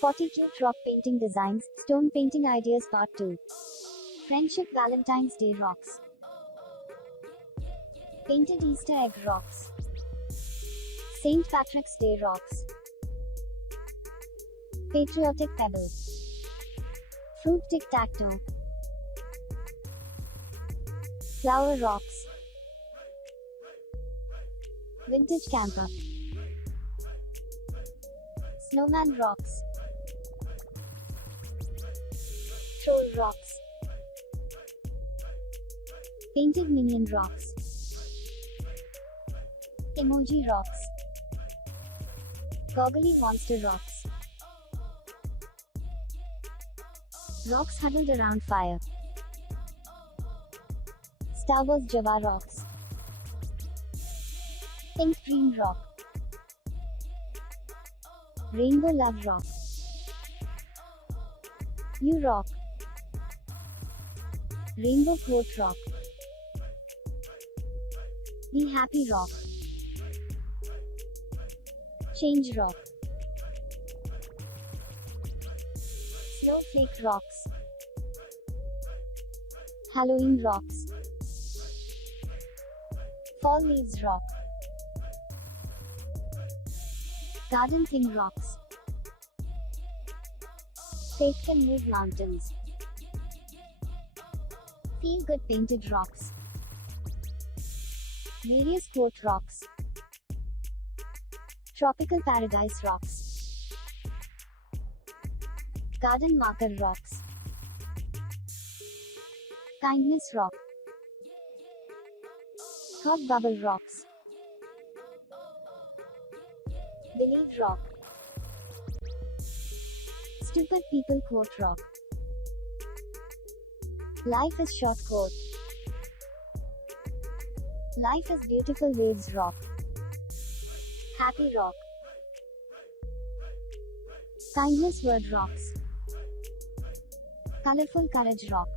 40 cute rock painting designs, stone painting ideas part 2. Friendship Valentine's Day rocks. Painted Easter egg rocks. St. Patrick's Day rocks. Patriotic pebble. Fruit tic-tac-toe. Flower rocks. Vintage camper. Snowman rocks. Troll rocks. Painted minion rocks. Emoji rocks. Goggly monster rocks. Rocks huddled around fire. Star Wars Java rocks. Pink green rock. Rainbow love rock. You rock. Rainbow quote rock. Be happy rock. Change rock. Snowflake rocks. Halloween rocks. Fall leaves rock. Garden thing rocks. Faith can move mountains. Feel good painted rocks. Various quote rocks. Tropical paradise rocks. Garden marker rocks. Kindness rock. Thought bubble rocks. Believe rock. Stupid people quote rock. Life is short quote. Life is beautiful waves rock. Happy rock. Kindness word rocks. Colorful courage rock.